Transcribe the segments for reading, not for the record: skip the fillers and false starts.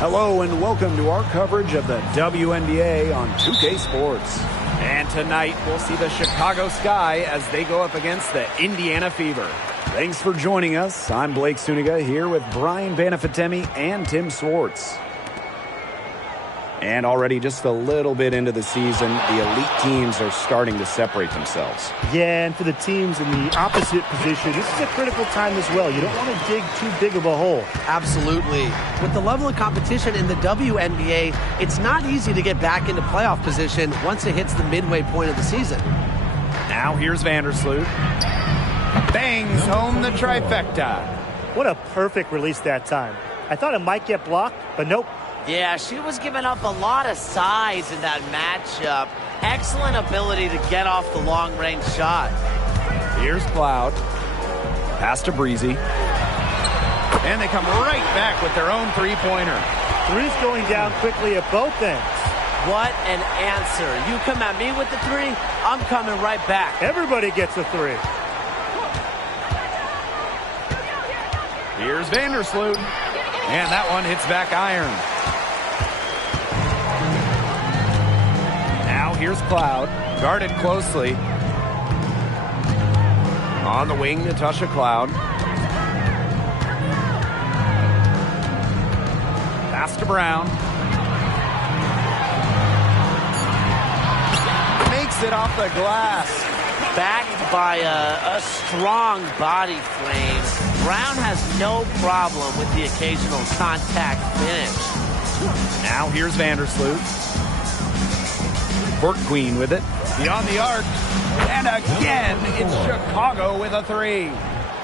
Hello and welcome to our coverage of the WNBA on 2K Sports. And tonight we'll see the Chicago Sky as they go up against the Indiana Fever. Thanks for joining us. I'm Blake Suniga here with Brian Banafitemi and Tim Swartz. And already just a little bit into the season, the elite teams are starting to separate themselves. Yeah, and for the teams in the opposite position, this is a critical time as well. You don't want to dig too big of a hole. Absolutely. With the level of competition in the WNBA, it's not easy to get back into playoff position once it hits the midway point of the season. Now here's Vandersloot. Bangs home the trifecta. What a perfect release that time. I thought it might get blocked, but nope. Yeah, she was giving up a lot of size in that matchup. Excellent ability to get off the long-range shot. Here's Cloud. Pass to Breezy. And they come right back with their own three-pointer. Three's going down quickly at both ends. What an answer. You come at me with the three, I'm coming right back. Everybody gets a three. Here's Vandersloot. And that one hits back iron. Now here's Cloud. Guarded closely. On the wing, Natasha Cloud. Pass to Brown. Makes it off the glass. Backed by a strong body frame, Brown has no problem with the occasional contact finish. Now here's Vandersloot. Court Queen with it. Beyond the arc. And again, it's Chicago with a three.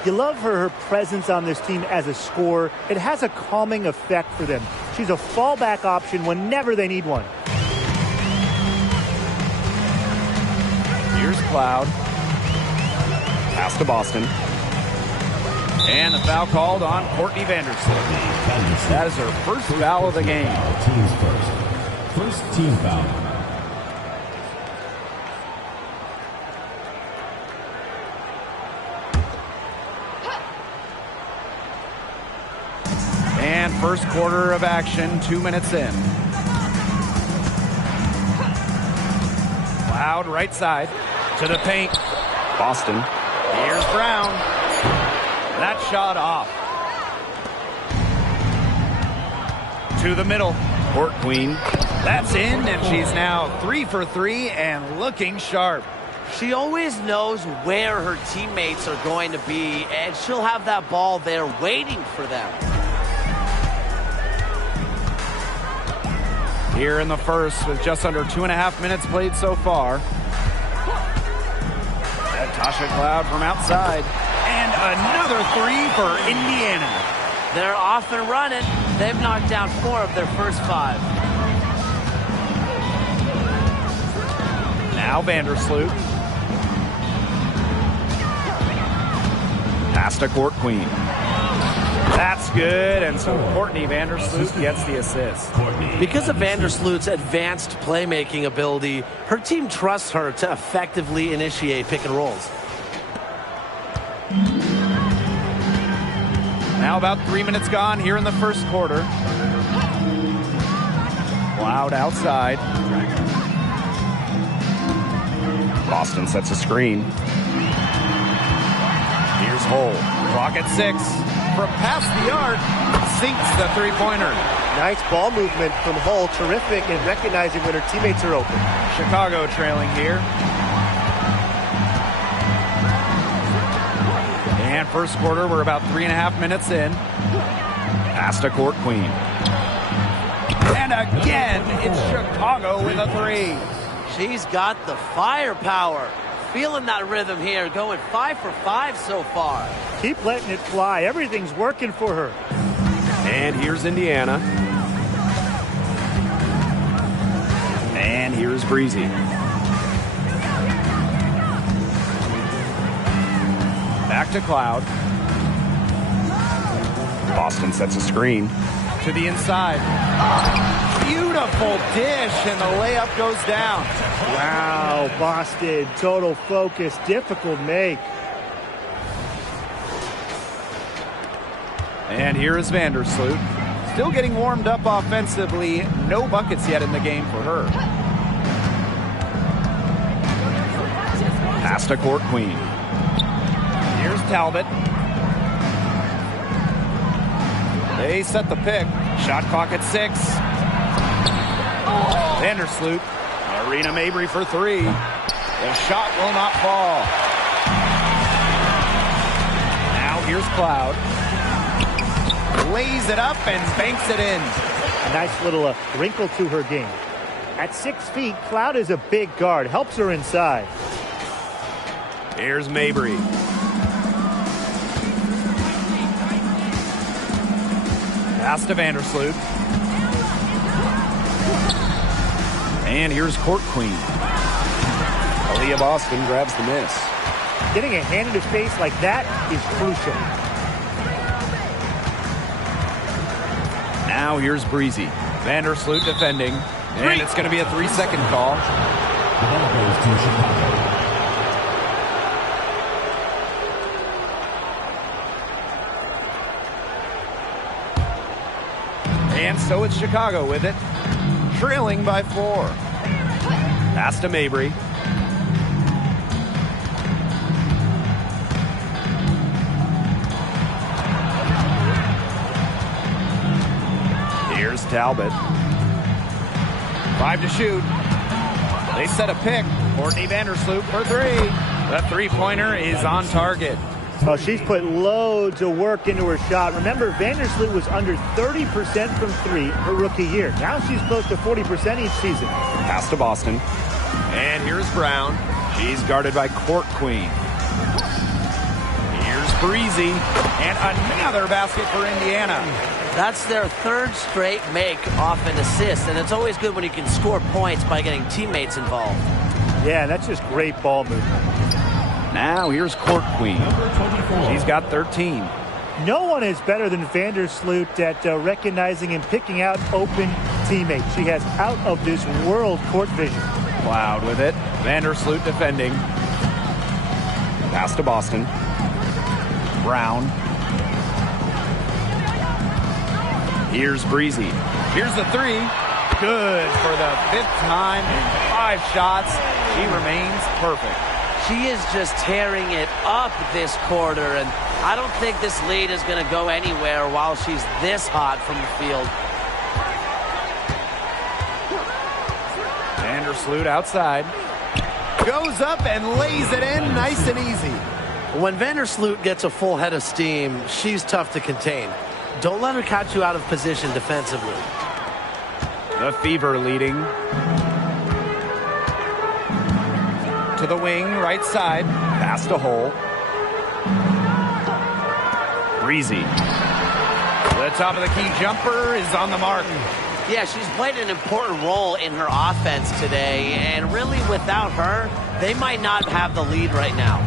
You love her presence on this team as a scorer. It has a calming effect for them. She's a fallback option whenever they need one. Here's Cloud. Pass to Boston. And the foul called on Courtney Vandersloot. That is her first foul of the game. Teams first. First team foul. And first quarter of action, 2 minutes in. Cloud right side to the paint. Boston. Here's Brown. That shot off. To the middle. Court Queen. That's in, and she's now 3 for 3 and looking sharp. She always knows where her teammates are going to be, and she'll have that ball there waiting for them. Here in the first with just under 2.5 minutes played so far. Natasha Cloud from outside. And another three for Indiana. They're off and running. They've knocked down 4 of their first 5. Now Vandersloot. Pass to Court Queen. That's good, and so Courtney Vandersloot gets the assist. Because of Vandersloot's advanced playmaking ability, her team trusts her to effectively initiate pick and rolls. Now about 3 minutes gone here in the first quarter. Cloud outside. Boston sets a screen. Here's Hull. Clock at 6. From past the arc, sinks the three-pointer. Nice ball movement from Hull. Terrific in recognizing when her teammates are open. Chicago trailing here. And first quarter, we're about 3.5 minutes in. Pass to Court Queen. And again, it's Chicago with a three. She's got the firepower. Feeling that rhythm here, going 5 for 5 so far. Keep letting it fly. Everything's working for her. And here's Indiana. And here's Breezy. Back to Cloud. Boston sets a screen. To the inside. Beautiful dish, and the layup goes down. Wow, Boston, total focus, difficult make. And here is Vandersloot. still getting warmed up offensively. No buckets yet in the game for her. Pass to Court Queen. Here's Talbot. They set the pick. Shot clock at 6. Vandersloot. Marina Mabry for 3. The shot will not fall. Now here's Cloud. Lays it up and banks it in. A nice little wrinkle to her game. At 6 feet, Cloud is a big guard. Helps her inside. Here's Mabry. Pass to Vandersloot. And here's Court Queen. Aaliyah Boston grabs the miss. Getting a hand in his face like that is crucial. Now here's Breezy. Vandersloot defending. And it's going to be a 3-second call. The ball goes to Chicago. And so it's Chicago with it. Trailing by 4. Pass to Mabry. Here's Talbot. 5 to shoot. They set a pick. Courtney Vandersloot for 3. The three-pointer is on target. Oh, she's put loads of work into her shot. Remember, Vandersloot was under 30% from 3 her rookie year. Now she's close to 40% each season. Pass to Boston. And here's Brown. She's guarded by Court Queen. Here's Breezy. And another basket for Indiana. That's their 3rd straight make off an assist, and it's always good when you can score points by getting teammates involved. Yeah, that's just great ball movement. Now here's Court Queen. She's got 13. No one is better than Vandersloot at recognizing and picking out open teammates. She has out-of-this-world court vision. Cloud with it. Vandersloot defending. Pass to Boston. Brown. Here's Breezy. Here's the 3. Good for the 5th time in 5 shots. She remains perfect. She is just tearing it up this quarter, and I don't think this lead is going to go anywhere while she's this hot from the field. Vandersloot outside. Goes up and lays it in nice and easy. When Vandersloot gets a full head of steam, she's tough to contain. Don't let her catch you out of position defensively. The Fever leading. To the wing, right side. Pass to Hole. Breezy. The top of the key jumper is on the mark. Yeah, she's played an important role in her offense today, and really without her, they might not have the lead right now.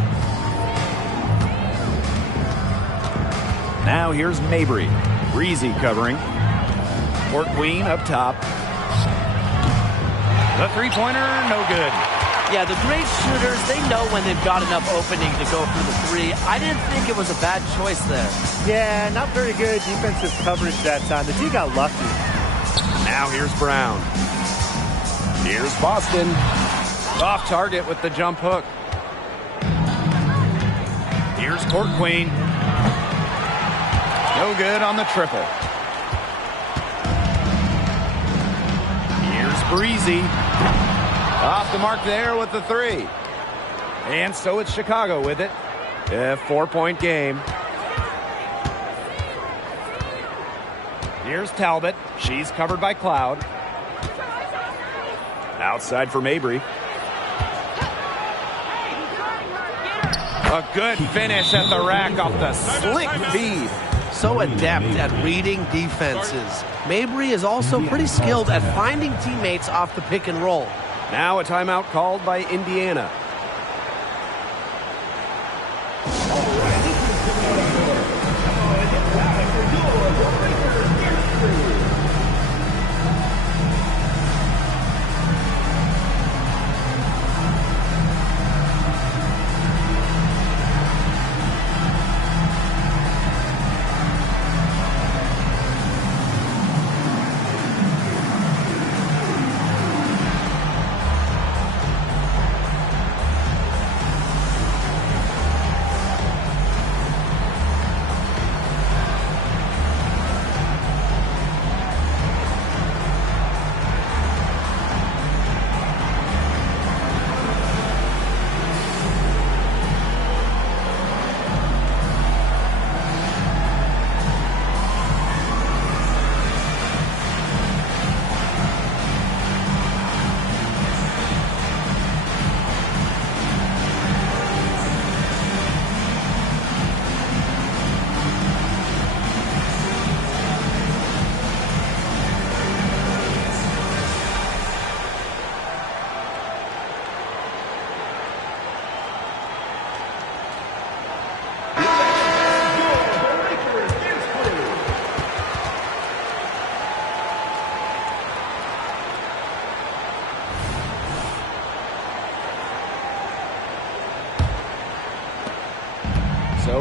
Now here's Mabry. Breezy covering. Court Queen up top. The three-pointer, no good. Yeah, the great shooters, they know when they've got enough opening to go for the 3. I didn't think it was a bad choice there. Yeah, not very good defensive coverage that time. The team got lucky. Now here's Brown. Here's Boston. Off target with the jump hook. Here's Court Queen. No good on the triple. Here's Breezy. Off the mark there with the 3. And so it's Chicago with it. A 4-point game. Here's Talbot. She's covered by Cloud. Outside for Mabry. A good finish at the rack off the slick feed. So adept at reading defenses. Mabry is also pretty skilled at finding teammates off the pick and roll. Now a timeout called by Indiana.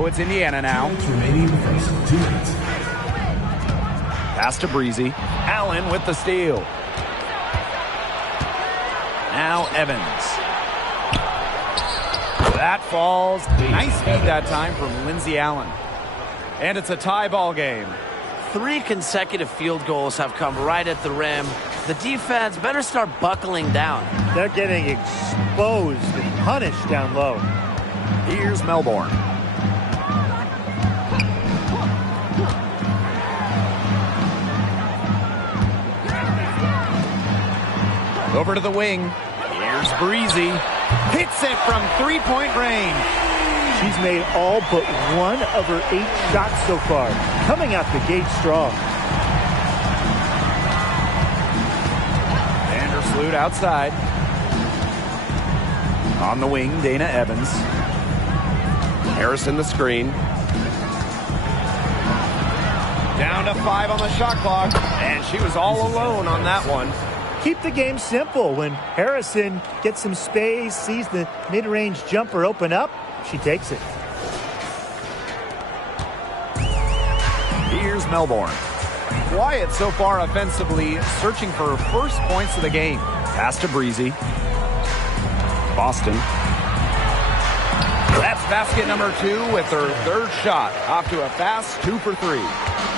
it's Indiana now. Remaining in the first. 2 minutes. Pass to Breezy. Allen with the steal. Now Evans. That falls. Nice feed that time from Lindsey Allen. And it's a tie ball game. 3 consecutive field goals have come right at the rim. The defense better start buckling down. They're getting exposed and punished down low. Here's Melbourne. Over to the wing. Here's Breezy. Hits it from three-point range. She's made all but one of her 8 shots so far. Coming out the gate strong. Vandersloot outside. On the wing, Dana Evans. Harrison the screen. Down to 5 on the shot clock. And she was all alone on that one. Keep the game simple. When Harrison gets some space, sees the mid-range jumper open up, she takes it. Here's Melbourne. Quiet so far offensively, searching for first points of the game. Pass to Breezy. Boston. That's basket number 2 with her 3rd shot. Off to a fast 2 for 3.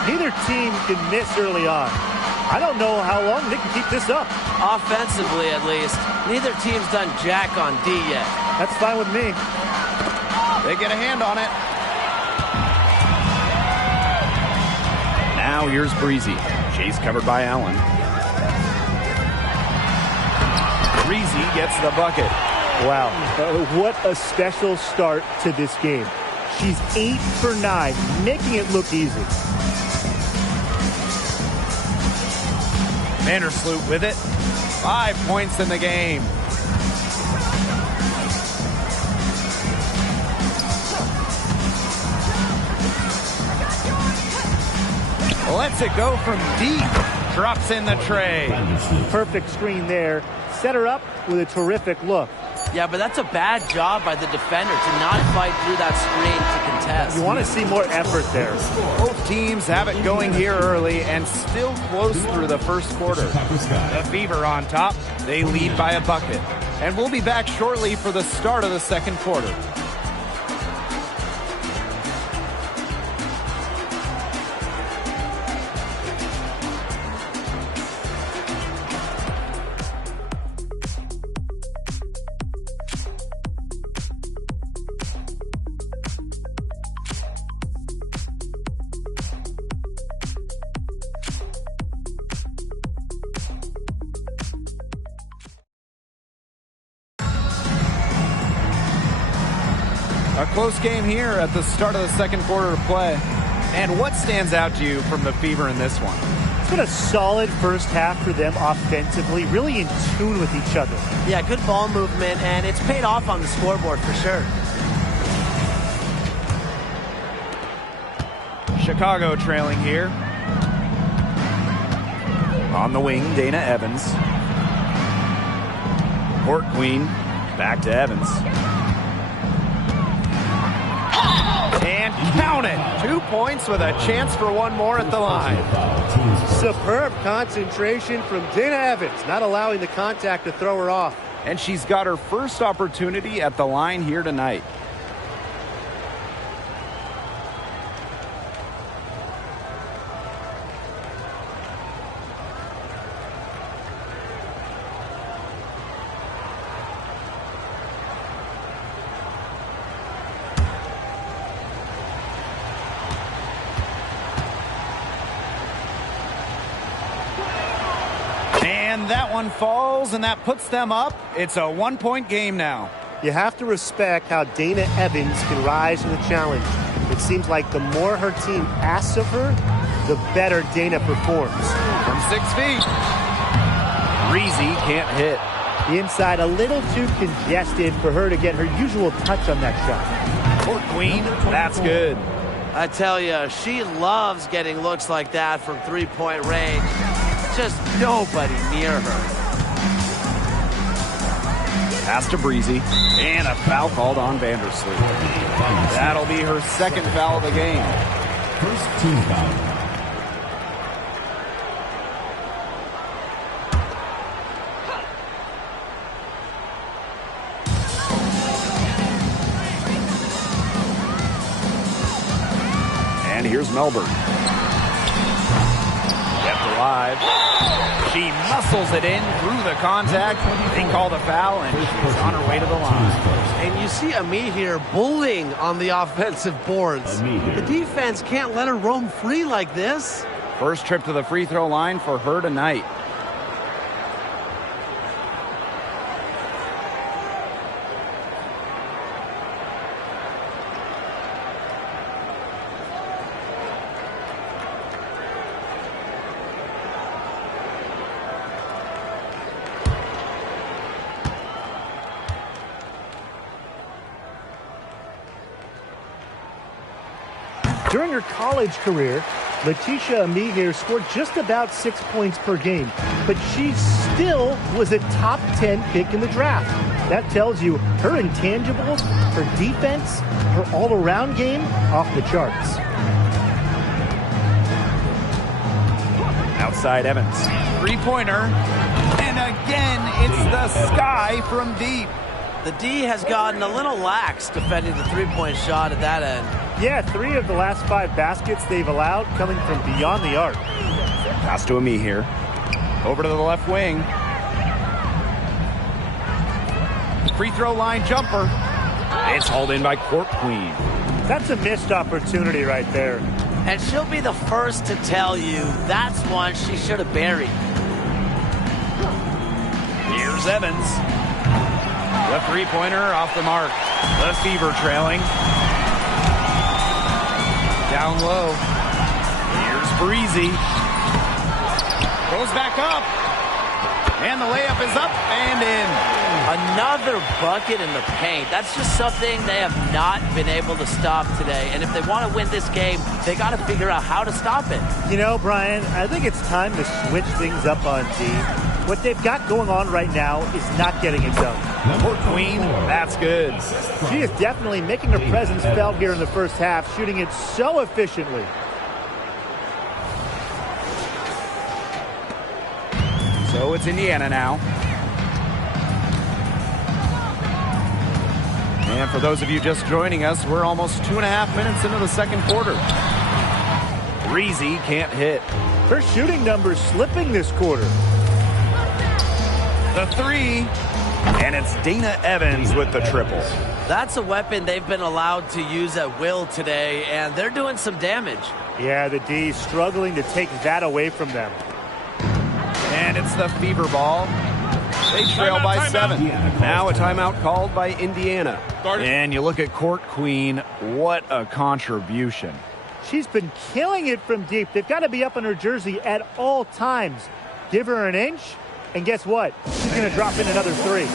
Neither team can miss early on. I don't know how long they can keep this up. Offensively, at least. Neither team's done jack on D yet. That's fine with me. They get a hand on it. Now here's Breezy. She's covered by Allen. Breezy gets the bucket. Wow, what a special start to this game. She's 8 for 9, making it look easy. Vandersloot with it. 5 points in the game. Lets it go from deep. Drops in the tray. Perfect screen there. Set her up with a terrific look. Yeah, but that's a bad job by the defender to not fight through that screen to contest. You want to see more effort there. Both teams have it going here early and still close through the first quarter. The Fever on top. They lead by a bucket. And we'll be back shortly for the start of the second quarter. A close game here at the start of the second quarter of play. And what stands out to you from the Fever in this one? It's been a solid first half for them offensively, really in tune with each other. Yeah, good ball movement, and it's paid off on the scoreboard for sure. Chicago trailing here. On the wing, Dana Evans. Court Queen, back to Evans. And count it! 2 points with a chance for one more at the line. Superb concentration from Dana Evans, not allowing the contact to throw her off. And she's got her first opportunity at the line here tonight. And that one falls, and that puts them up. It's a 1-point game now. You have to respect how Dana Evans can rise to the challenge. It seems like the more her team asks of her, the better Dana performs. From 6 feet. Breezy can't hit. The inside a little too congested for her to get her usual touch on that shot. Court Queen, that's good. I tell you, she loves getting looks like that from three-point range. Just nobody near her. Pass to Breezy. And a foul called on Vandersloot. That'll be her second foul of the game. First team foul. And here's Melbourne. Kept alive. She muscles it in through the contact. They call the foul, and she's on her way to the line. And you see Ami here bullying on the offensive boards. The defense can't let her roam free like this. First trip to the free throw line for her tonight. During her college career, Letitia Ami here scored just about 6 points per game, but she still was a top 10 pick in the draft. That tells you her intangibles, her defense, her all-around game, off the charts. Outside Evans. Three-pointer. And again, it's the sky from deep. The D has gotten a little lax defending the three-point shot at that end. Yeah, 3 of the last 5 baskets they've allowed coming from beyond the arc. Pass to Ami here. Over to the left wing. Free throw line jumper. It's hauled in by Court Queen. That's a missed opportunity right there. And she'll be the first to tell you that's one she should have buried. Here's Evans. The three-pointer off the mark. The Fever trailing. Down low. Here's Breezy. Goes back up. And the layup is up and in. Another bucket in the paint. That's just something they have not been able to stop today. And if they want to win this game, they got to figure out how to stop it. You know, Brian, I think it's time to switch things up on D. What they've got going on right now is not getting it done. Court Queen, that's good. She is definitely making her presence felt here in the first half, shooting it so efficiently. So it's Indiana now. And for those of you just joining us, we're almost 2.5 minutes into the second quarter. Breezy can't hit. Her shooting numbers slipping this quarter. The three, and it's Dana Evans with the triple. That's a weapon they've been allowed to use at will today, and they're doing some damage. Yeah, the D struggling to take that away from them. And it's the Fever ball. They trail by 7. Now a timeout called by Indiana. And you look at Court Queen, what a contribution. She's been killing it from deep. They've got to be up on her jersey at all times. Give her an inch, and guess what? She's going to drop in another 3.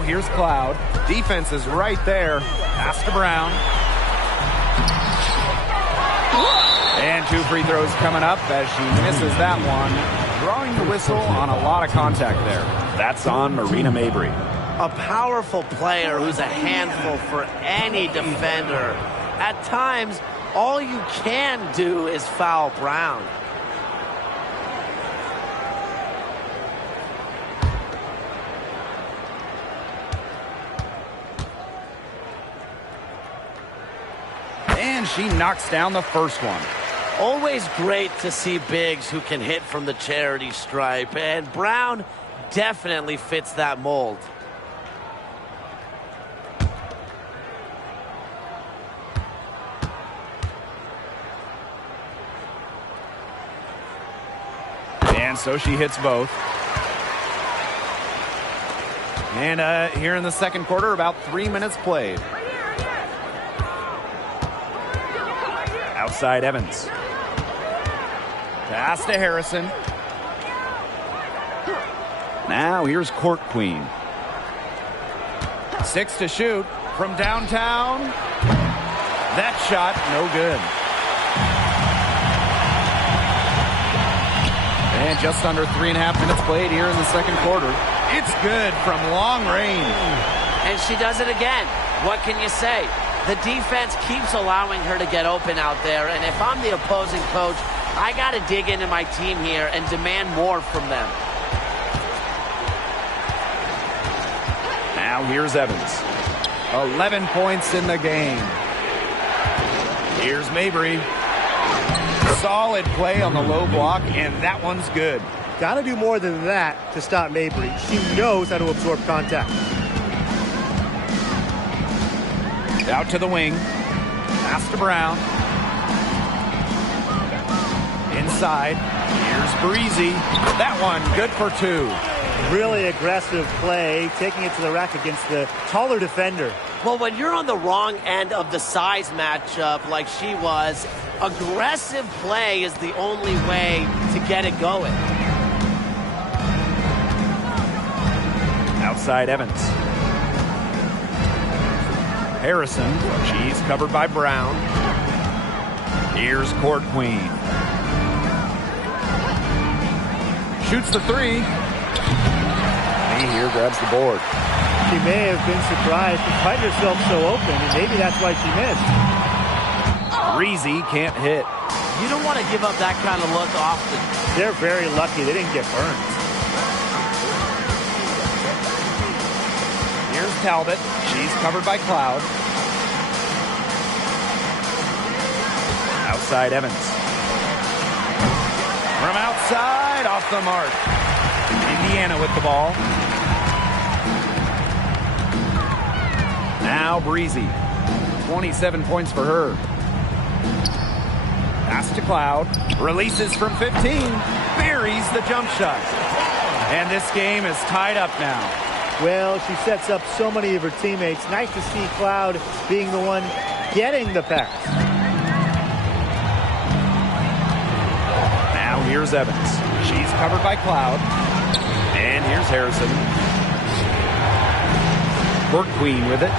Now here's Cloud. Defense is right there. Pass to Brown. And 2 free throws coming up as she misses that one. Drawing the whistle on a lot of contact there. That's on Marina Mabry. A powerful player who's a handful for any defender. At times, all you can do is foul Brown. And she knocks down the first one. Always great to see bigs who can hit from the charity stripe, and Brown definitely fits that mold. And so she hits both. And here in the second quarter, about 3 minutes played. Outside Evans. Pass to Harrison. Now here's Court Queen. 6 to shoot from downtown. That shot, no good. And just under 3.5 minutes played here in the second quarter. It's good from long range. And she does it again. What can you say? The defense keeps allowing her to get open out there, and if I'm the opposing coach, I got to dig into my team here and demand more from them. Now here's Evans. 11 points in the game. Here's Mabry. Solid play on the low block, and that one's good. Got to do more than that to stop Mabry. She knows how to absorb contact. Out to the wing. Pass to Brown. Inside. Here's Breezy. That one good for 2. Really aggressive play, taking it to the rack against the taller defender. Well, when you're on the wrong end of the size matchup like she was, aggressive play is the only way to get it going. Outside Evans. Harrison. She's covered by Brown. Here's Court Queen. Shoots the 3. Lee here grabs the board. She may have been surprised to find herself so open, and maybe that's why she missed. Breezy can't hit. You don't want to give up that kind of look often. They're very lucky they didn't get burned. Here's Talbot. She's covered by Cloud. Outside Evans. From outside, off the mark. Indiana with the ball. Now Breezy. 27 points for her. Pass to Cloud. Releases from 15. Buries the jump shot. And this game is tied up now. Well, she sets up so many of her teammates. Nice to see Cloud being the one getting the pass. Now here's Evans. She's covered by Cloud. And here's Harrison. Court Queen with it.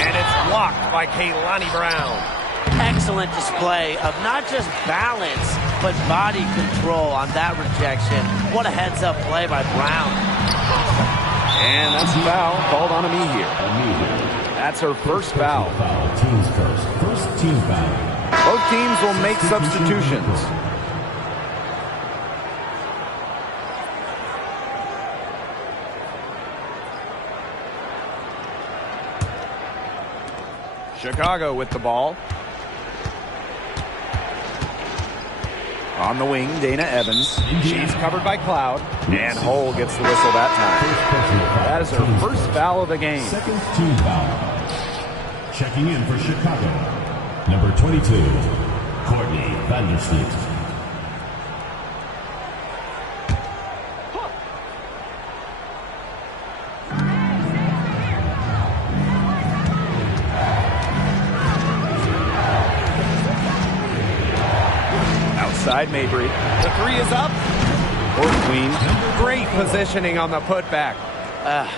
And it's blocked by Kaylani Brown. Excellent display of not just balance, but body control on that rejection. What a heads-up play by Brown. And that's a foul called on me here. That's her first foul. Teams first. First team foul. Both teams will make substitutions. Chicago with the ball. On the wing, Dana Evans. She's covered by Cloud. And Hull gets the whistle that time. That is her first foul of the game. Second team foul. Checking in for Chicago. Number 22, Courtney Vandersloot. Outside Mabry. The 3 is up. Court queen. Great positioning on the putback.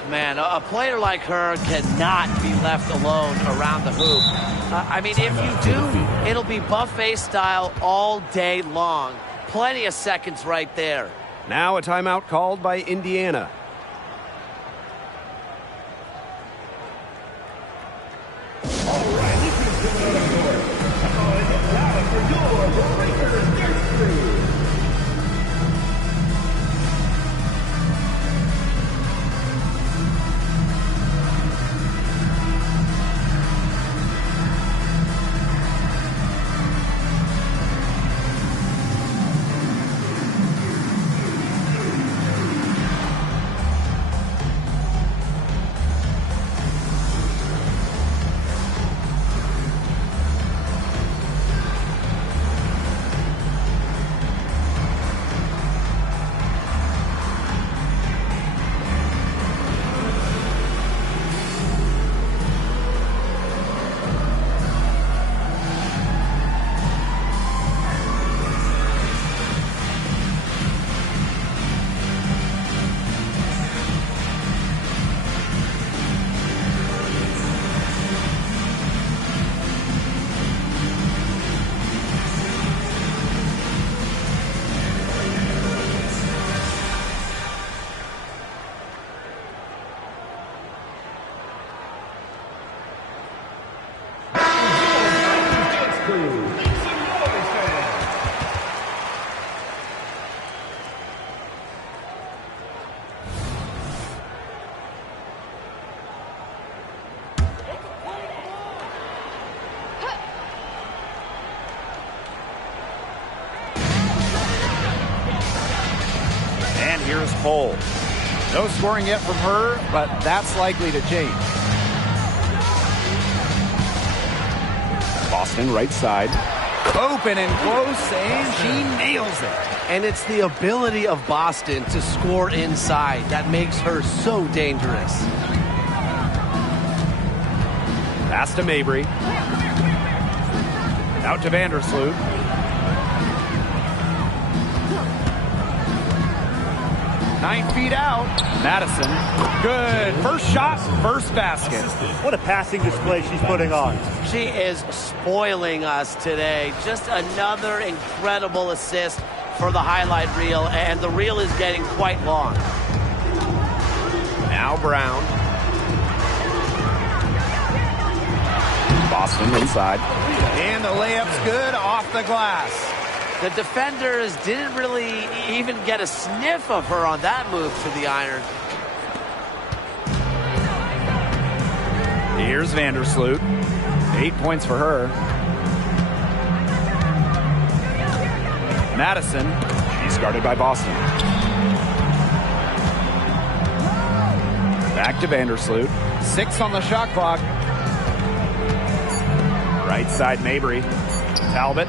Man, a player like her cannot be left alone around the hoop. I mean, if you do, it'll be buffet style all day long. Plenty of seconds right there. Now a timeout called by Indiana. And here's Cole. No scoring yet from her, but that's likely to change. Boston right side. Open and close, and she nails it. And it's the ability of Boston to score inside that makes her so dangerous. Pass to Mabry. Out to Vandersloot. Nine feet out. Madison. Good. First shot, first basket. What a passing display she's putting on. She is spoiling us today. Just another incredible assist for the highlight reel, and the reel is getting quite long. Now Brown. Boston inside. And the layup's good off the glass. The defenders didn't really even get a sniff of her on that move to the iron. Here's Vandersloot. 8 points for her. Madison. She's guarded by Boston. Back to Vandersloot. 6 on the shot clock. Right side Mabry. Talbot.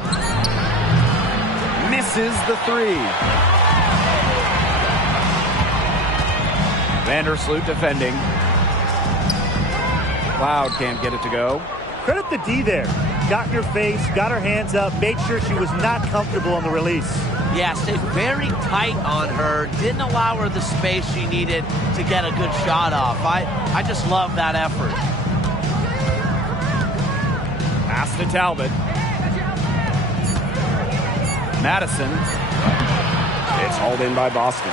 Misses the three. Vandersloot defending. Cloud can't get it to go. Credit the D there. Got in her face, got her hands up, made sure she was not comfortable on the release. Yeah, stayed very tight on her. Didn't allow her the space she needed to get a good shot off. I just love that effort. Pass to Talbot. Madison. It's hauled in by Boston.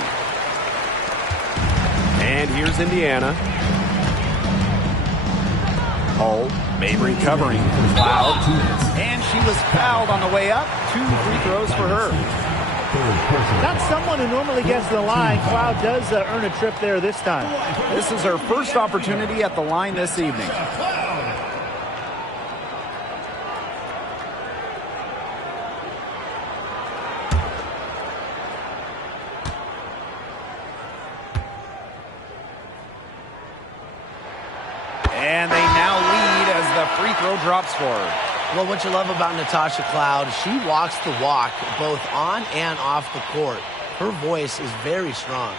And here's Indiana. Hull. Mabry covering. Cloud. And she was fouled on the way up. 2 free throws for her. Not someone who normally gets to the line. Cloud does earn a trip there this time. This is her first opportunity at the line this evening. And they now lead as the free throw drops for her. Well, what you love about Natasha Cloud, she walks the walk both on and off the court. Her voice is very strong.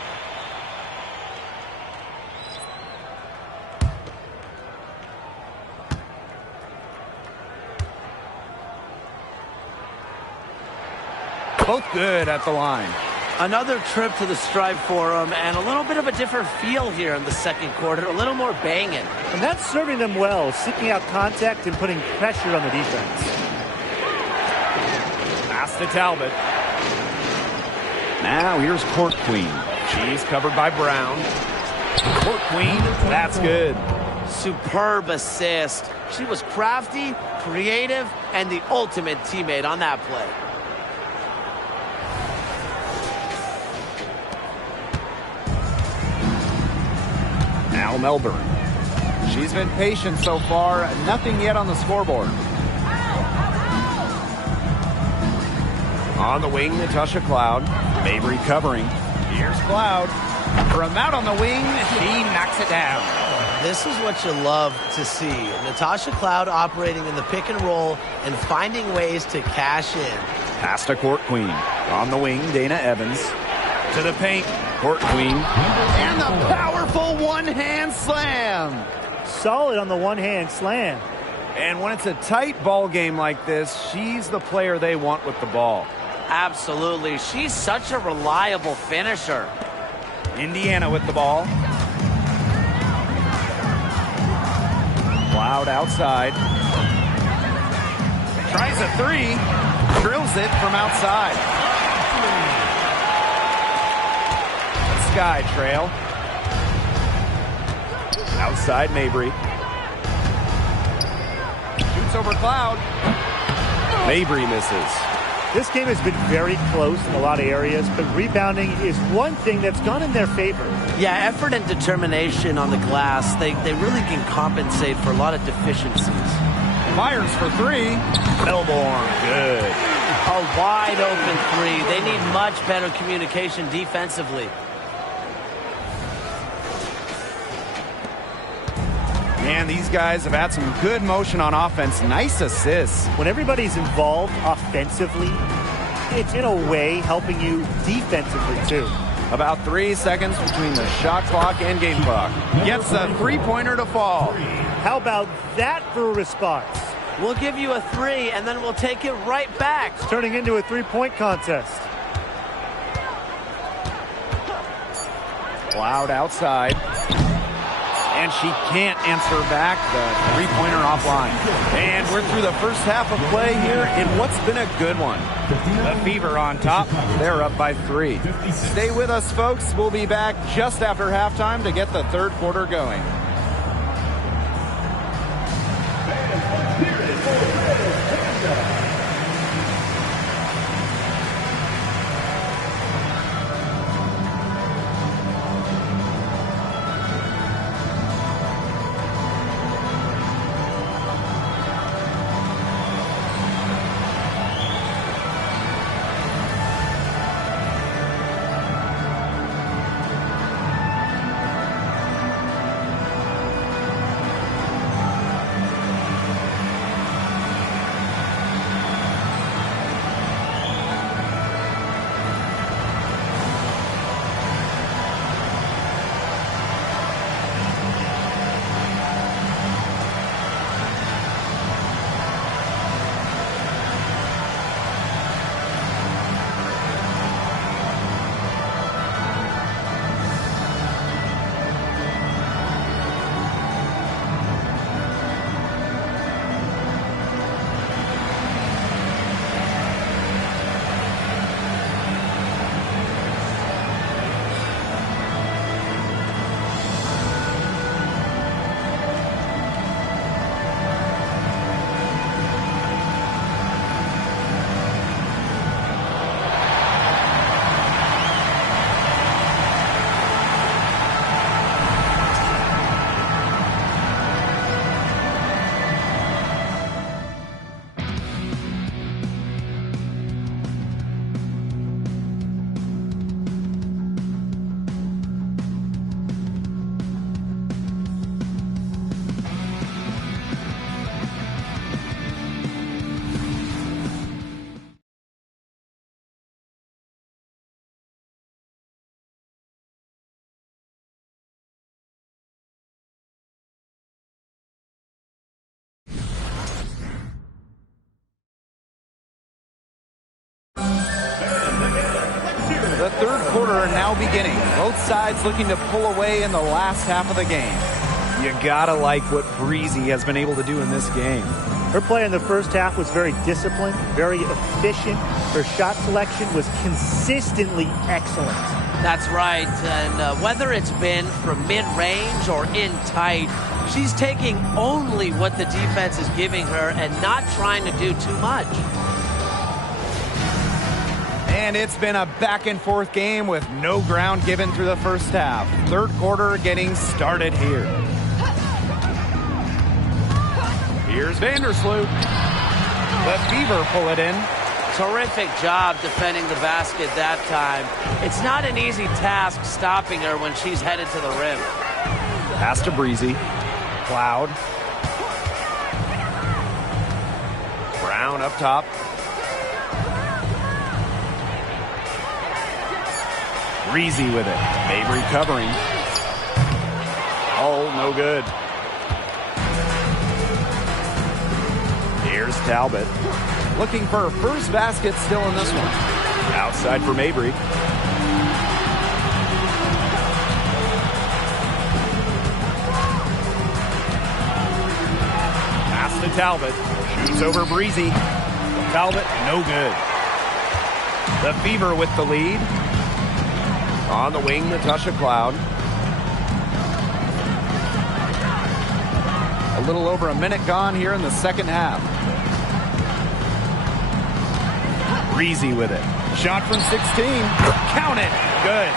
Both good at the line. Another trip to the stripe for them, and a little bit of a different feel here in the second quarter, a little more banging. And that's serving them well, seeking out contact and putting pressure on the defense. Pass to Talbot. Now here's Court Queen. She's covered by Brown. Court Queen, that's good. Superb assist. She was crafty, creative, and the ultimate teammate on that play. Now Melbourne. She's been patient so far. Nothing yet on the scoreboard. On the wing, Natasha Cloud. Mabry covering. Here's Cloud. From out on the wing, she knocks it down. This is what you love to see. Natasha Cloud operating in the pick and roll and finding ways to cash in. Pass to Court Queen. On the wing, Dana Evans. To the paint, Court Queen. And the powerful one-hand slam. Solid on the one-hand slam. And when it's a tight ball game like this, she's the player they want with the ball. Absolutely. She's such a reliable finisher. Indiana with the ball. Cloud outside. Tries a three. Drills it from outside. Sky trail. Outside Mabry. Shoots over Cloud. Mabry misses. This game has been very close in a lot of areas, but rebounding is one thing that's gone in their favor. Yeah, effort and determination on the glass, they really can compensate for a lot of deficiencies. Fires for three. Melbourne, good. A wide open three. They need much better communication defensively. Man, these guys have had some good motion on offense. Nice assists. When everybody's involved offensively, it's in a way helping you defensively too. About 3 seconds between the shot clock and game clock. Gets a three-pointer to fall. How about that for a response? We'll give you a three, and then we'll take it right back. It's turning into a three-point contest. Cloud outside. And she can't answer back the three-pointer offline. And we're through the first half of play here in what's been a good one. The Fever on top. They're up by 3. Stay with us, folks. We'll be back just after halftime to get the third quarter going. third quarter now beginning. Both sides looking to pull away in the last half of the game. You gotta like what Breezy has been able to do in this game. Her play in the first half was very disciplined, very efficient. Her shot selection was consistently excellent. That's right, and whether it's been from mid-range or in tight, she's taking only what the defense is giving her and not trying to do too much. And it's been a back-and-forth game with no ground given through the first half. Third quarter getting started here. Here's Vandersloot. The Fever pull it in. Terrific job defending the basket that time. It's not an easy task stopping her when she's headed to the rim. Pass to Breezy. Cloud. Brown up top. Breezy with it. Mabry covering. Oh, no good. Here's Talbot. Looking for her first basket still in this one. Outside for Mabry. Pass to Talbot. Shoots over Breezy. Talbot, no good. The Fever with the lead. On the wing, Natasha Cloud. A little over a minute gone here in the second half. Breezy with it. Shot from 16. Count it. Good.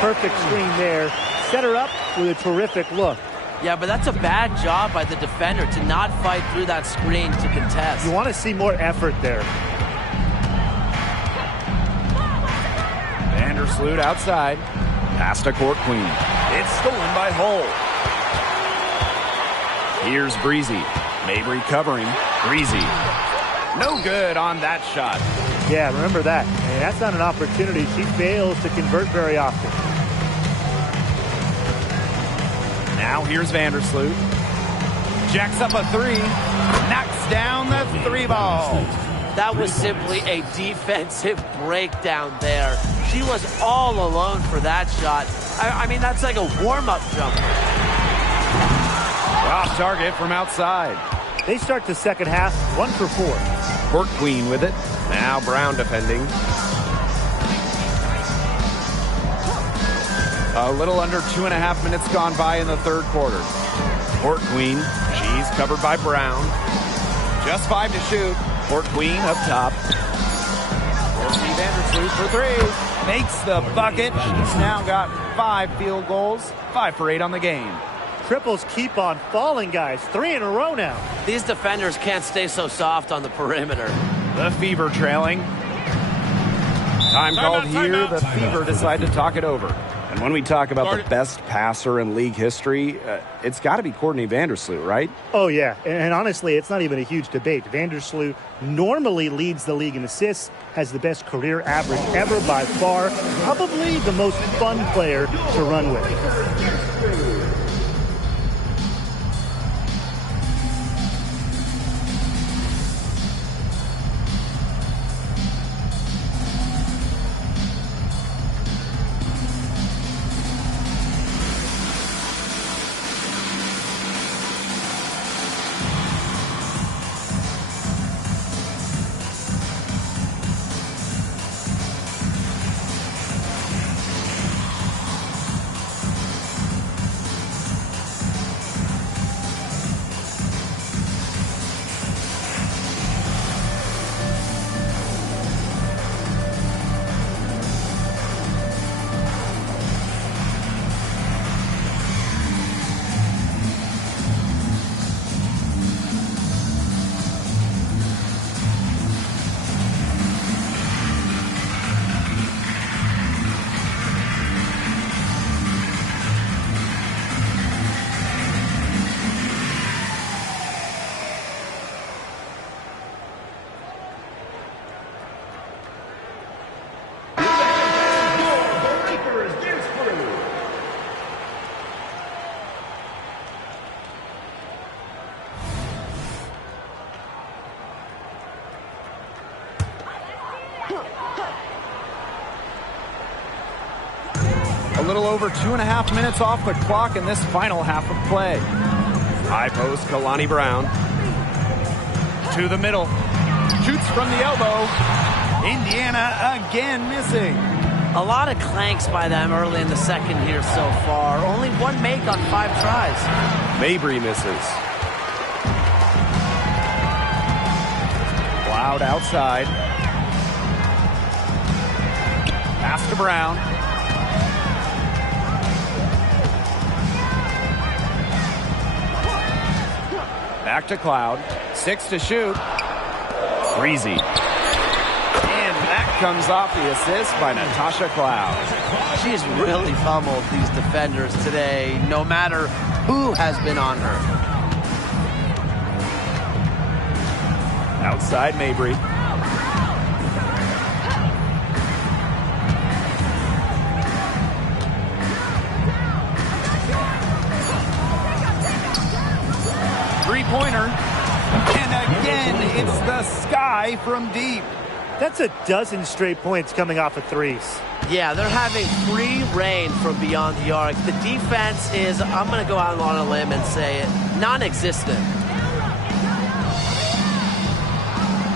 Perfect screen there. Set her up with a terrific look. Yeah, but that's a bad job by the defender to not fight through that screen to contest. You want to see more effort there. Vandersloot outside. Pass to Court Queen. It's stolen by Hull. Here's Breezy. Mabry covering. Breezy. No good on that shot. Yeah, remember that. And that's not an opportunity she fails to convert very often. Now here's Vandersloot. Jacks up a three. Knocks down the three ball. That was simply a defensive breakdown there. She was all alone for that shot. I mean, that's like a warm-up jumper. Off target from outside. They start the second half 1 for 4. Court Queen with it. Now Brown defending. A little under 2.5 minutes gone by in the third quarter. Court Queen. She's covered by Brown. Just 5 to shoot. Court Queen up top. Courtney Vandersloot for 3. Makes the bucket. She's now got 5 field goals. 5 for 8 on the game. Triples keep on falling, guys. 3 in a row now. These defenders can't stay so soft on the perimeter. The Fever trailing. Time called here. The Fever decide to talk it over. And when we talk about the best passer in league history, it's got to be Courtney Vandersloot, right? Oh, yeah. And honestly, it's not even a huge debate. Vandersloot normally leads the league in assists, has the best career average ever by far, probably the most fun player to run with. little over 2.5 minutes off the clock in this final half of play. High post, Kalani Brown. To the middle. Shoots from the elbow. Indiana again missing. A lot of clanks by them early in the second here so far. Only one make on 5 tries. Mabry misses. Cloud outside. Pass to Brown. Back to Cloud. 6 to shoot. Breezy. And that comes off the assist by Natasha Cloud. She's really pummeled these defenders today, no matter who has been on her. Outside Mabry. Three-pointer. And again, it's the sky from deep. That's a dozen straight points coming off of threes. Yeah, they're having free reign from beyond the arc. The defense is, I'm going to go out on a limb and say it, non-existent.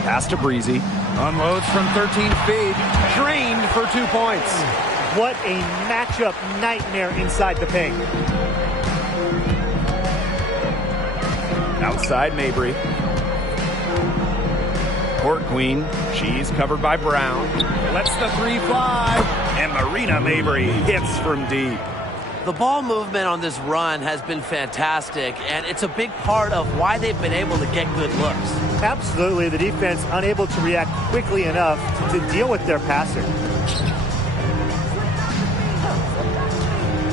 Pass to Breezy. Unloads from 13 feet. Drained for 2 points. What a matchup nightmare inside the paint. Outside Mabry. Court Queen. She's covered by Brown. Lets the 3 fly. And Marina Mabry hits from deep. The ball movement on this run has been fantastic, and it's a big part of why they've been able to get good looks. Absolutely. The defense unable to react quickly enough to deal with their passer.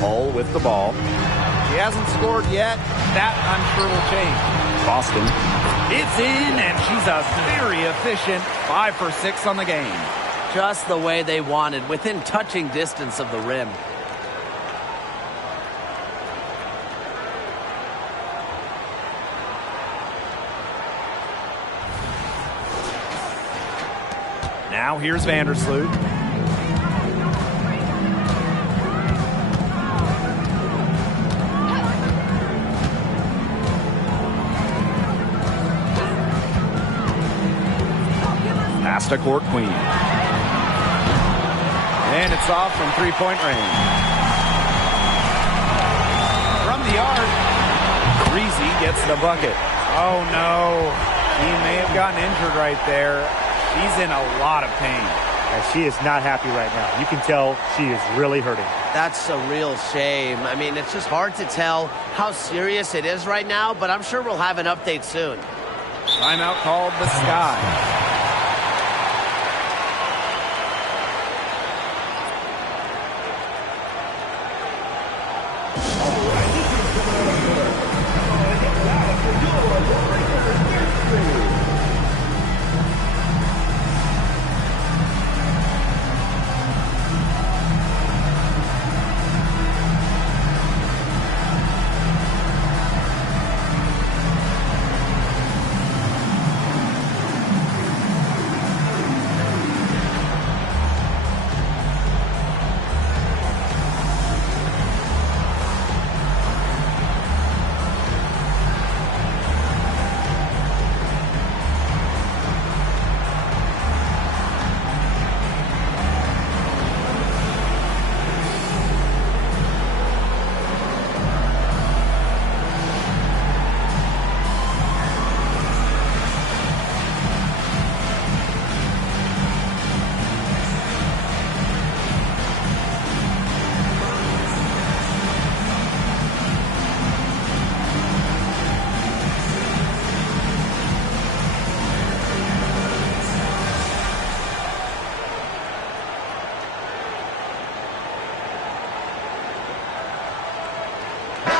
Hull with the ball. She hasn't scored yet. That, I'm sure, will change. Boston. It's in, and she's a very efficient 5 for 6 on the game. Just the way they wanted, within touching distance of the rim. Now here's Vandersloot. Pass to Court Queen. And it's off from 3-point range. From the arc, Breezy gets the bucket. Oh no, he may have gotten injured right there. She's in a lot of pain. And she is not happy right now. You can tell she is really hurting. That's a real shame. I mean, it's just hard to tell how serious it is right now, but I'm sure we'll have an update soon. Timeout called the Sky.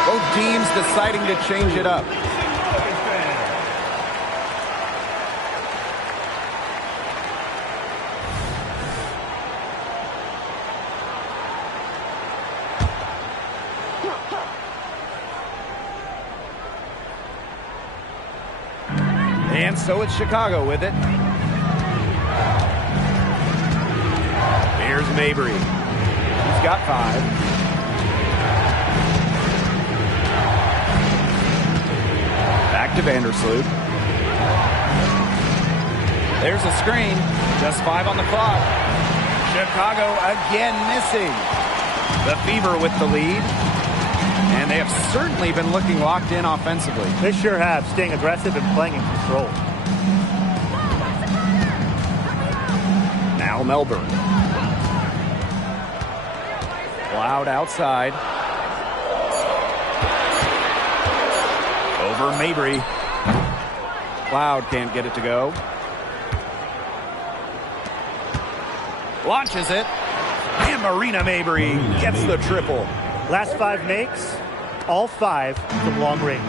Both teams deciding to change it up. And so it's Chicago with it. Here's Mabry. He's got 5. to Vandersloot. There's a screen. Just 5 on the clock. Chicago again missing. The Fever with the lead. And they have certainly been looking locked in offensively. They sure have, staying aggressive and playing in control. Now Melbourne. Cloud outside. Over Mabry. Cloud can't get it to go. Launches it. And Marina Mabry gets the triple. Last 5 makes, all 5 from long range.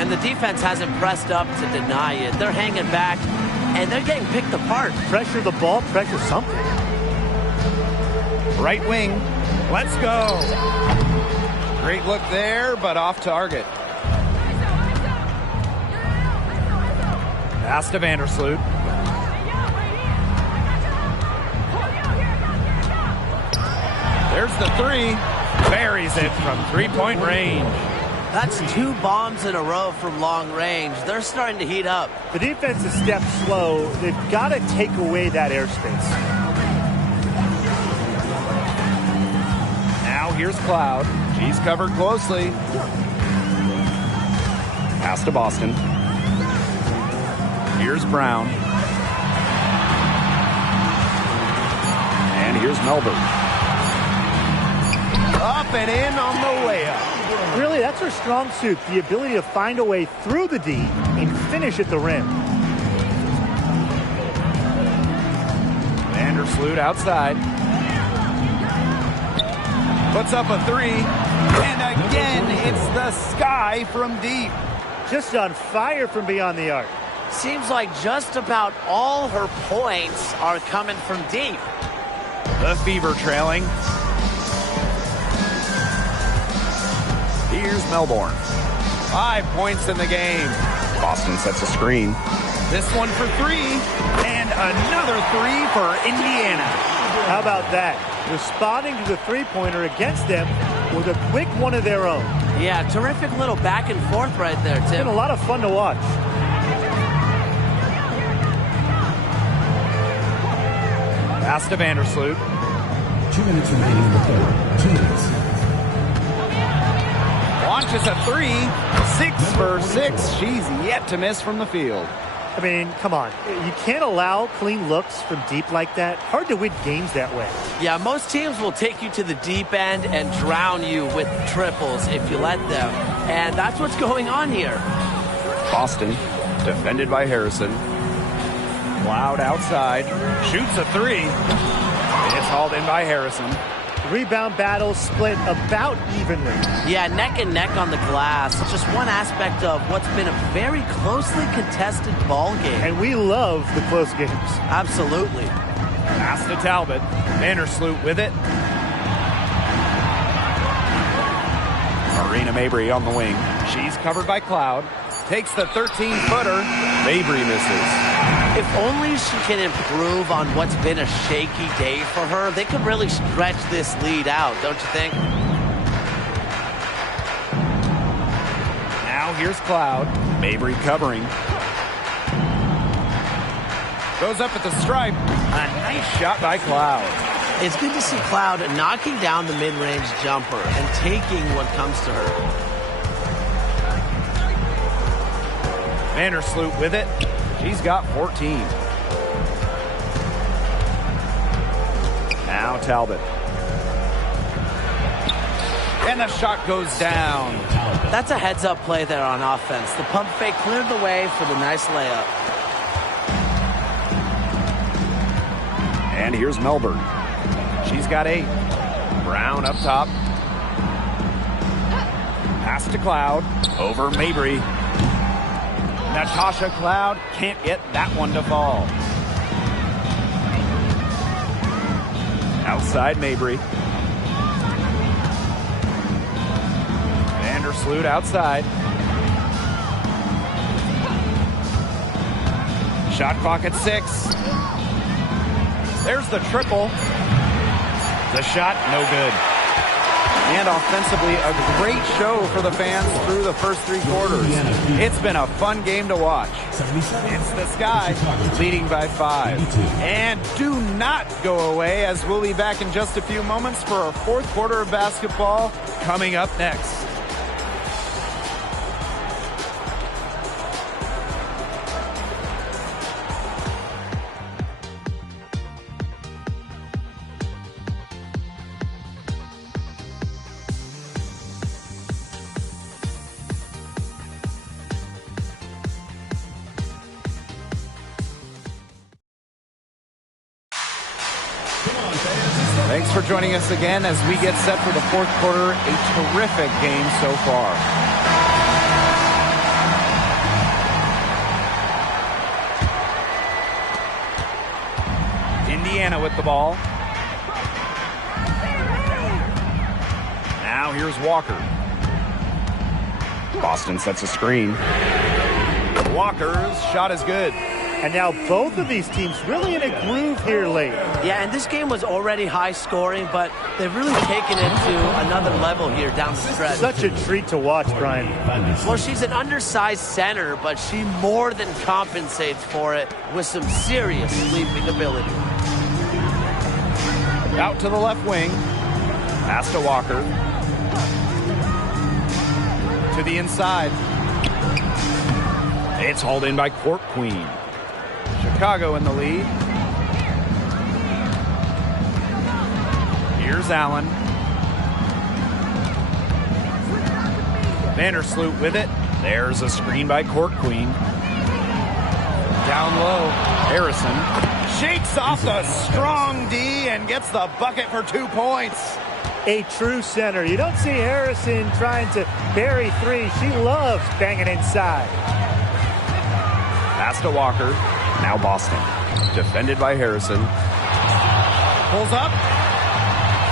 And the defense hasn't pressed up to deny it. They're hanging back, and they're getting picked apart. Pressure the ball, pressure something. Right wing. Let's go. Great look there, but off target. Pass to Vandersloot. There's the 3. Buries it from 3-point range. That's 2 bombs in a row from long range. They're starting to heat up. The defense is stepped slow. They've got to take away that airspace. Now here's Cloud. She's covered closely. Pass to Boston. Here's Brown. And here's Melbourne. Up and in on the layup. Really, that's her strong suit, the ability to find a way through the D and finish at the rim. Vandersloot outside. Puts up a 3. And again, it's the sky from deep. Just on fire from beyond the arc. Seems like just about all her points are coming from deep. The Fever trailing. Here's Melbourne. 5 points in the game. Boston sets a screen. This one for 3. And another 3 for Indiana. How about that? Responding to the three-pointer against them with a quick one of their own. Yeah, terrific little back and forth right there, Tim. It's been a lot of fun to watch. Pass to Vandersloot. 2 minutes remaining in the third. 2 minutes. Launches a 3. 6 for 6. She's yet to miss from the field. I mean, come on. You can't allow clean looks from deep like that. Hard to win games that way. Yeah, most teams will take you to the deep end and drown you with triples if you let them. And that's what's going on here. Boston, defended by Harrison. Cloud outside. Shoots a 3. It's hauled in by Harrison. Rebound battle split about evenly. Yeah, neck and neck on the glass. Just one aspect of what's been a very closely contested ball game. And we love the close games. Absolutely. Pass to Talbot. Vandersloot with it. Marina Mabry on the wing. She's covered by Cloud. Takes the 13-footer. Mabry misses. If only she can improve on what's been a shaky day for her, they could really stretch this lead out, don't you think? Now here's Cloud. Mabry covering. Goes up at the stripe. A nice shot by Cloud. It's good to see Cloud knocking down the mid-range jumper and taking what comes to her. Vandersloot with it. She's got 14. Now Talbot. And the shot goes down. That's a heads-up play there on offense. The pump fake cleared the way for the nice layup. And here's Melbourne. She's got 8. Brown up top. Pass to Cloud. Over Mabry. Natasha Cloud can't get that one to fall. Outside Mabry. Vandersloot outside. Shot clock at 6. There's the triple. The shot, no good. And offensively, a great show for the fans through the first 3 quarters. It's been a fun game to watch. It's the Sky leading by 5. And do not go away, as we'll be back in just a few moments for our 4th quarter of basketball coming up next. Thanks for joining us again as we get set for the 4th quarter. A terrific game so far. Indiana with the ball. Now here's Walker. Boston sets a screen. Walker's shot is good. And now both of these teams really in a groove here late. Yeah, and this game was already high scoring, but they've really taken it to another level here down the stretch. Such a treat to watch, Brian. Well, she's an undersized center, but she more than compensates for it with some serious leaping ability. Out to the left wing. Pass to Walker. To the inside. It's hauled in by Court Queen. Chicago in the lead. Here's Allen. Vandersloot with it. There's a screen by Court Queen. Down low. Harrison shakes off the strong D and gets the bucket for 2 points. A true center. You don't see Harrison trying to bury 3. She loves banging inside. Pass to Walker. Now Boston. Defended by Harrison. Pulls up.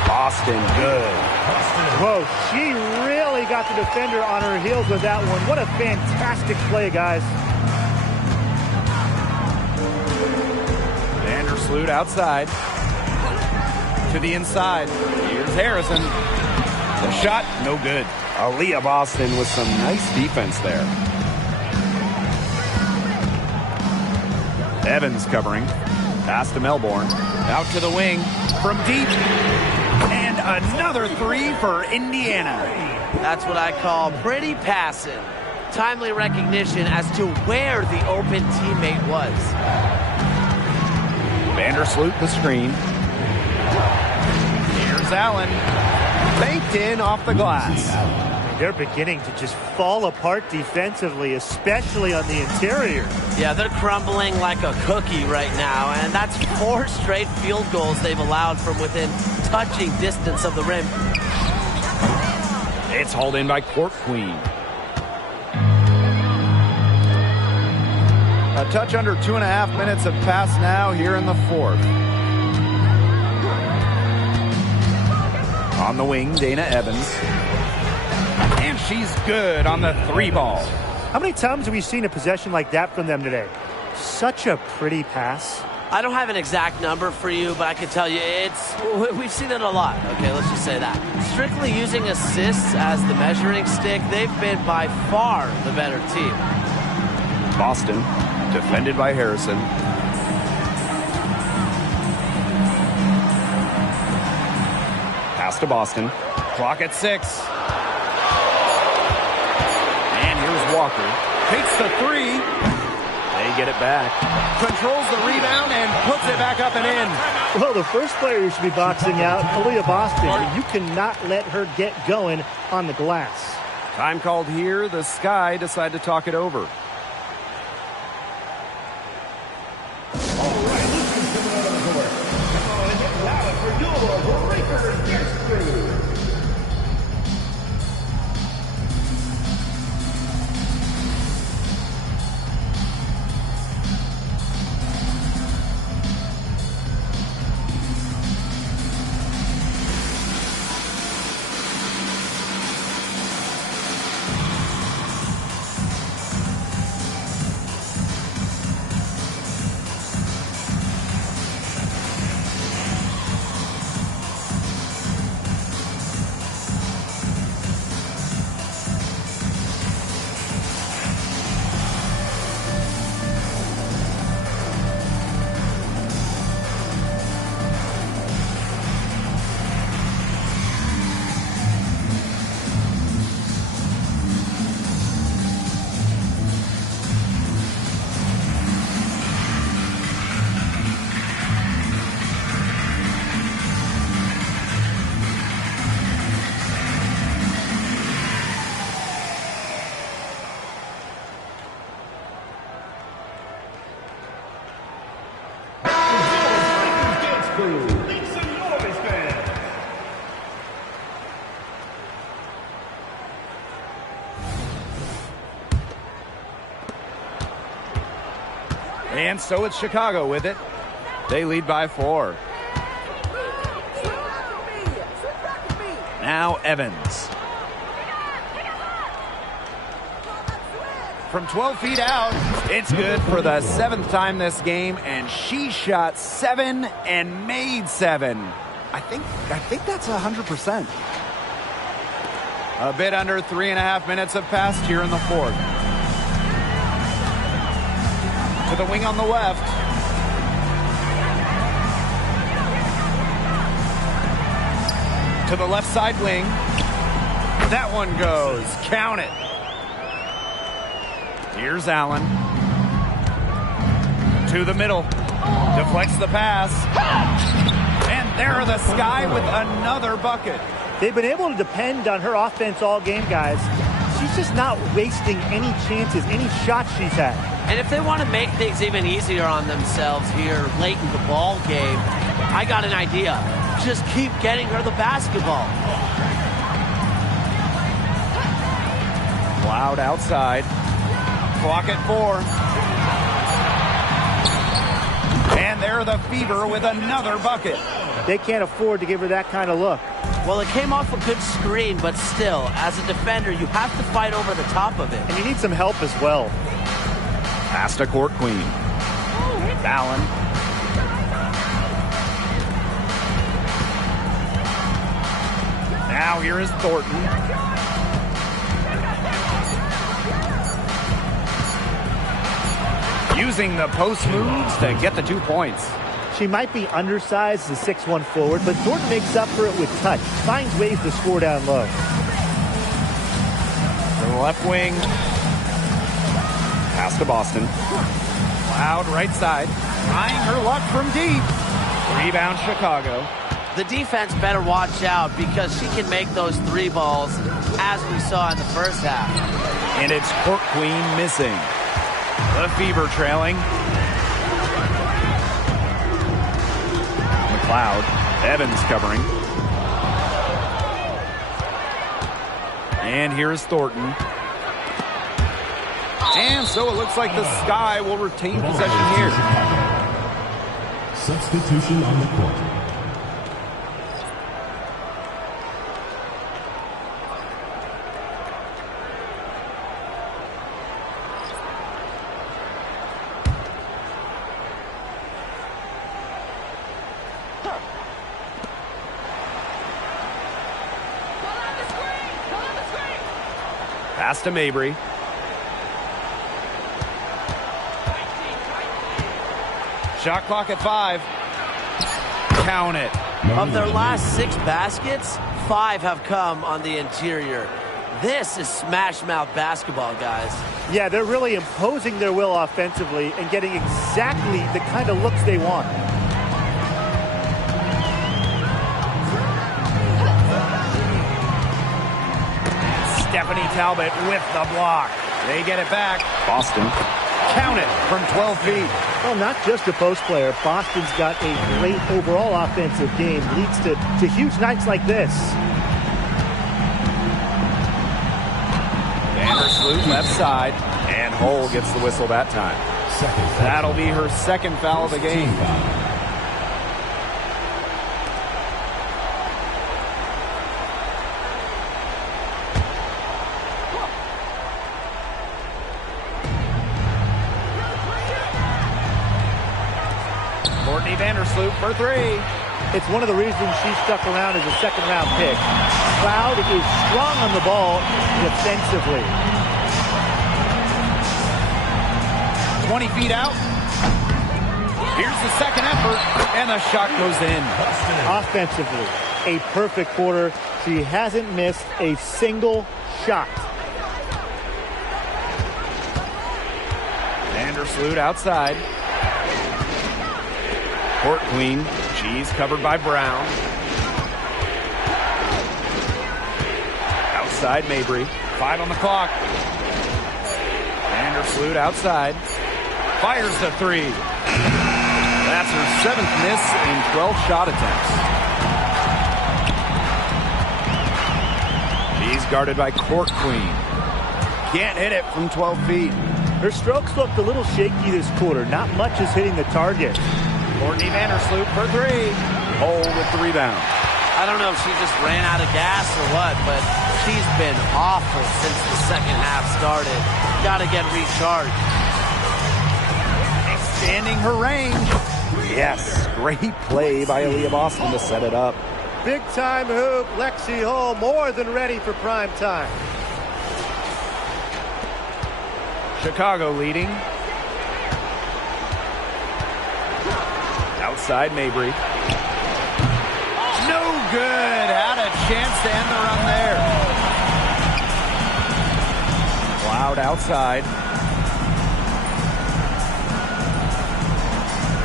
Boston, good. Whoa, she really got the defender on her heels with that one. What a fantastic play, guys. Vandersloot outside. To the inside. Here's Harrison. The shot, no good. Aaliyah Boston with some nice defense there. Evans covering. Pass to Melbourne. Out to the wing. From deep. And another 3 for Indiana. That's what I call pretty passing. Timely recognition as to where the open teammate was. Vandersloot the screen. Here's Allen. Banked in off the glass. They're beginning to just fall apart defensively, especially on the interior. Yeah, they're crumbling like a cookie right now, and that's 4 straight field goals they've allowed from within touching distance of the rim. It's hauled in by Court Queen. A touch under 2.5 minutes have passed now here in the 4th. On the wing, Dana Evans. And she's good on the 3 ball. How many times have we seen a possession like that from them today? Such a pretty pass. I don't have an exact number for you, but I can tell you we've seen it a lot. Okay, let's just say that. Strictly using assists as the measuring stick, they've been by far the better team. Boston, defended by Harrison. Pass to Boston. Clock at 6. Walker takes the 3. They get it back. Controls the rebound and puts it back up and in. Well, the first player who should be boxing out, Aaliyah Boston. You cannot let her get going on the glass. Time called here. The Sky decide to talk it over. And so it's Chicago with it. They lead by 4. Now Evans. From 12 feet out, it's good for the 7th time this game, and she shot 7 and made 7. I think that's 100%. A bit under 3.5 minutes have passed here in the 4th. To the wing on the left. To the left side wing. That one goes. Count it. Here's Allen. To the middle. Deflects the pass. And there the Sky with another bucket. They've been able to depend on her offense all game, guys. She's just not wasting any chances, any shots she's had. And if they want to make things even easier on themselves here late in the ball game, I got an idea. Just keep getting her the basketball. Cloud outside. Clock at 4. And there the Fever with another bucket. They can't afford to give her that kind of look. Well, it came off a good screen, but still, as a defender, you have to fight over the top of it. And you need some help as well. Pass to Court Queen. Allen. Now here is Thornton. Using the post moves to get the 2 points. She might be undersized as a 6'1" forward, but Thornton makes up for it with touch. Finds ways to score down low. To the left wing. Pass to Boston. Cloud right side. Trying her luck from deep. Rebound Chicago. The defense better watch out because she can make those 3 balls as we saw in the first half. And it's Court Queen missing. The Fever trailing. McLeod. Evans covering. And here's Thornton. And so it looks like the Sky will retain possession here. Substitution on the court. Pass to Mabry. Shot clock at 5. Count it. Of their last 6 baskets, 5 have come on the interior. This is smash mouth basketball, guys. Yeah, they're really imposing their will offensively and getting exactly the kind of looks they want. Stephanie Talbot with the block. They get it back. Boston. Count it from 12 feet. Well, not just a post player. Boston's got a great overall offensive game. Leads to huge nights like this. Vandersloot left side. And Hull gets the whistle that time. That'll be her 2nd foul of the game. Vandersloot for 3. It's one of the reasons she stuck around as a 2nd-round pick. Cloud is strong on the ball defensively. 20 feet out. Here's the 2nd effort, and the shot goes in. Offensively, a perfect quarter. She hasn't missed a single shot. Vandersloot outside. Court Queen. She's covered by Brown. Outside Mabry. 5 on the clock. Vandersloot outside. Fires the 3. That's her 7th miss in 12 shot attempts. She's guarded by Court Queen. Can't hit it from 12 feet. Her strokes looked a little shaky this quarter. Not much is hitting the target. Courtney Vandersloot for three. Hole with the rebound. I don't know if she just ran out of gas or what, but she's been awful since the second half started. Got to get recharged. Expanding her range. Yes, great play by Aaliyah Boston to set it up. Big time hoop. Lexi Hull more than ready for prime time. Chicago leading. Outside Mabry. No good. Had a chance to end the run there. Cloud outside.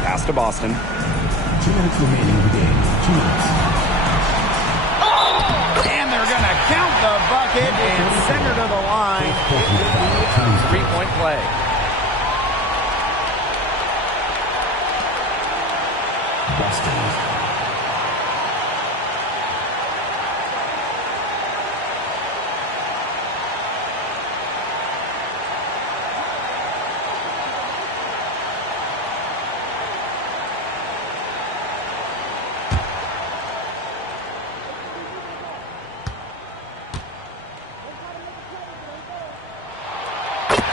Pass to Boston. 2 minutes remaining in the game. 2 minutes. And they're going to count the bucket and send her to the line. 3-point play. Boston.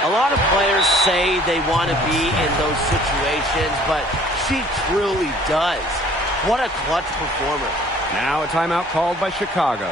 A lot of players say they want to be in those situations, but she truly does. What a clutch performer. Now a timeout called by Chicago.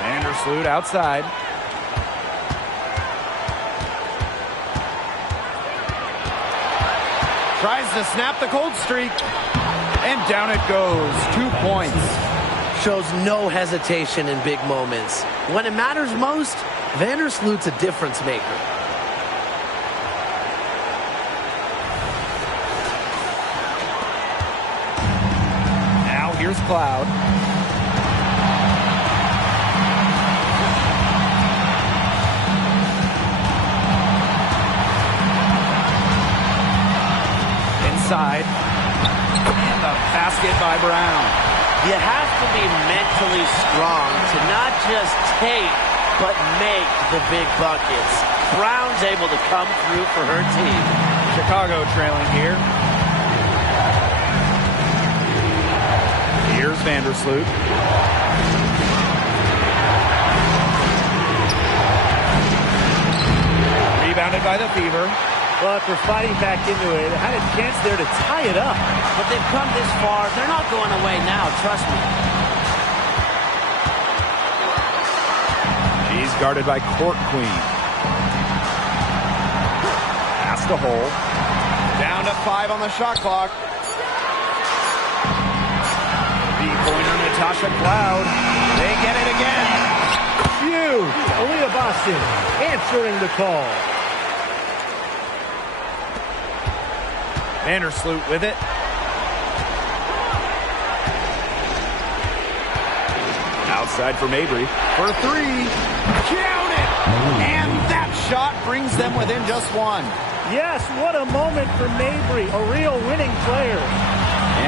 Vandersloot outside. Tries to snap the cold streak. And down it goes. 2 points. Shows no hesitation in big moments. When it matters most, Vandersloot's a difference maker. Now here's Cloud. Inside. And the basket by Brown. You have to be mentally strong to not just take, but make the big buckets. Brown's able to come through for her team. Chicago trailing here. Here's Vandersloot. Rebounded by the Fever. But we're fighting back into it. Had a chance there to tie it up. But they've come this far. They're not going away now, trust me. She's guarded by Court Queen. Pass to Hole. Down to 5 on the shot clock. Three-pointer Natasha Cloud. They get it again. Huge. Aaliyah Boston answering the call. Vandersloot with it. Outside for Mabry for three. Count it! And that shot brings them within just one. Yes, what a moment for Mabry, a real winning player.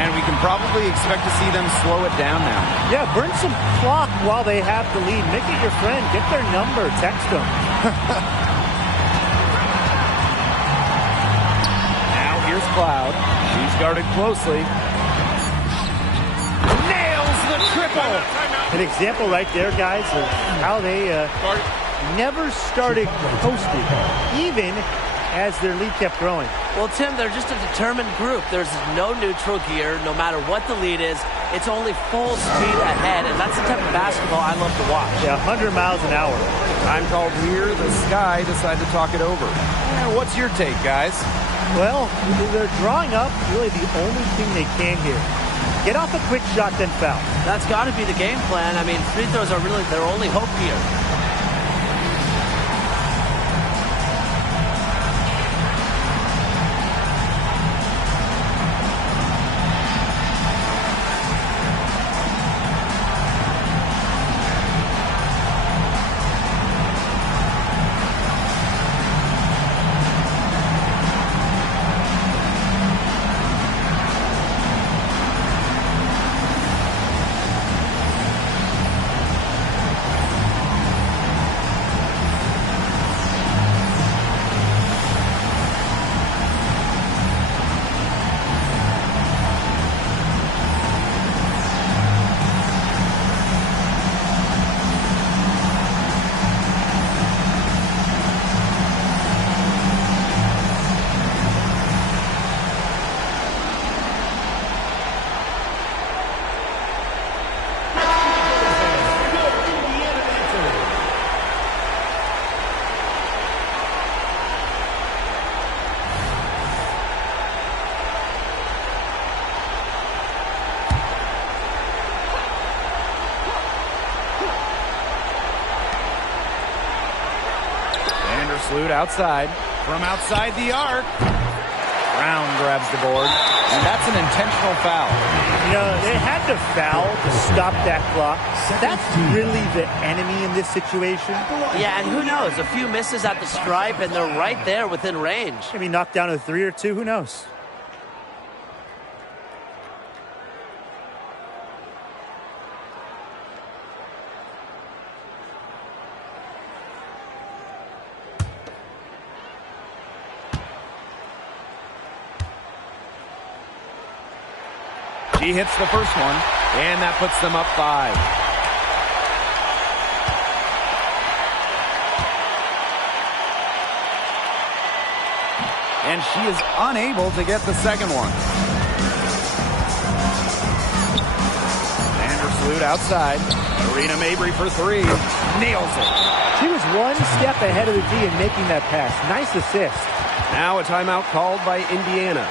And we can probably expect to see them slow it down now. Yeah, burn some clock while they have the lead. Make it your friend. Get their number. Text them. Now here's Cloud. She's guarded closely. Nails the triple. An example right there, guys, of how they never started coasting, even as their lead kept growing. Well, Tim, they're just a determined group. There's no neutral gear. No matter what the lead is, it's only full speed ahead, and that's the type of basketball I love to watch. Yeah, 100 miles an hour. Time called here. The Sky decided to talk it over. What's your take, guys? Well, they're drawing up really the only thing they can here. Get off a quick shot, then foul. That's got to be the game plan. I mean, free throws are really their only hope here. Salute outside. From outside the arc. Brown grabs the board. And that's an intentional foul. You know, they had to foul to stop that clock. That's really the enemy in this situation. Yeah, and who knows? A few misses at the stripe, and they're right there within range. Maybe knocked down a 3 or 2. Who knows? She hits the first one, and that puts them up 5. And she is unable to get the second one. Salute outside. Arena Mabry for 3. Nails it. She was one step ahead of the D in making that pass. Nice assist. Now a timeout called by Indiana.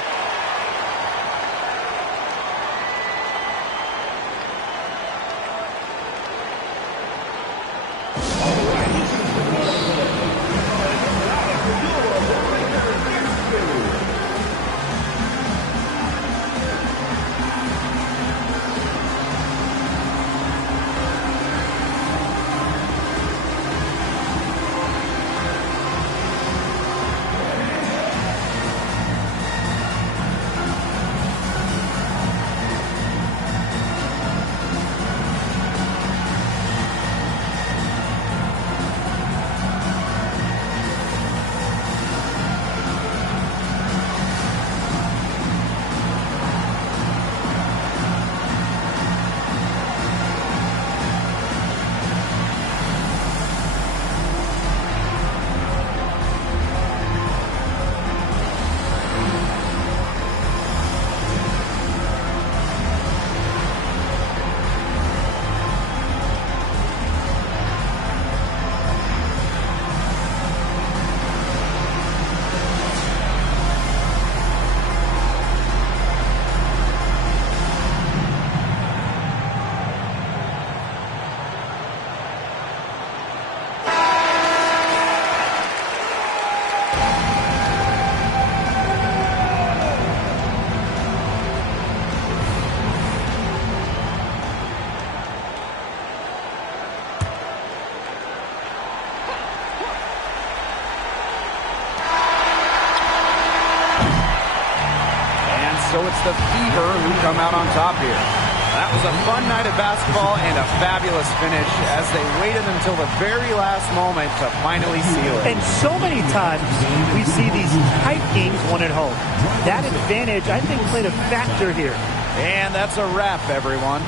so it's the Fever who come out on top here. That was a fun night of basketball and a fabulous finish as they waited until the very last moment to finally seal it. And so many times we see these tight games won at home. That advantage, I think, played a factor here. And that's a wrap, everyone.